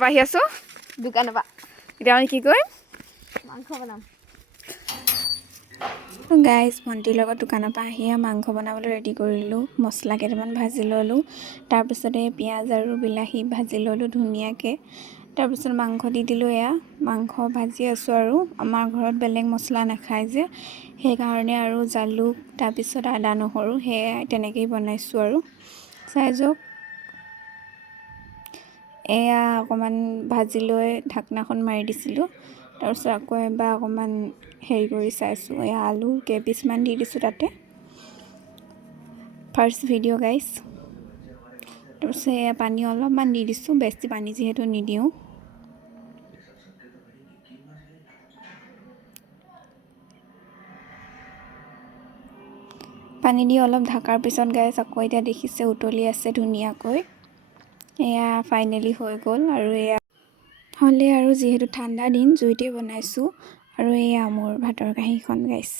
আহি আছোঁ দোকানৰ পৰা এতিয়া আমি কি কৰিম মাংস বনাম গাইজ ভণ্টিৰ লগত দোকানৰ পৰা আহি মাংস বনাবলৈ ৰেডি কৰিলোঁ মছলা কেইটামান ভাজি ল'লোঁ তাৰপিছতে পিঁয়াজ আৰু বিলাহী ভাজি ল'লোঁ ধুনীয়াকৈ তাৰপিছত মাংস দি দিলোঁ এয়া মাংস ভাজি আছোঁ আৰু আমাৰ ঘৰত বেলেগ মছলা নাখায় যে সেইকাৰণে আৰু জালুক তাৰপিছত আদা নহৰু সেয়াই তেনেকৈয়ে বনাইছোঁ আৰু চাই যাওক এয়া অকণমান ভাজি লৈ ঢাকনাখন মাৰি দিছিলোঁ তাৰপিছত আকৌ এবাৰ অকণমান হেৰি কৰি চাইছোঁ এয়া আলু কেইপিচমান দি দিছোঁ তাতে ফাৰ্ষ্ট ভিডিঅ' গাইজ তাৰপিছত এয়া পানী অলপমান দি দিছোঁ বেছি পানী যিহেতু নিদিওঁ পানী দি অলপ ঢাকাৰ পিছত গাইজ আকৌ এতিয়া দেখিছে উতলি আছে ধুনীয়াকৈ এয়া ফাইনেলি হৈ গ'ল আৰু এয়া হ'লে আৰু যিহেতু ঠাণ্ডা দিন জুইতে বনাইছোঁ আৰু এয়া মোৰ ভাতৰ কাঁহীখন গাইজ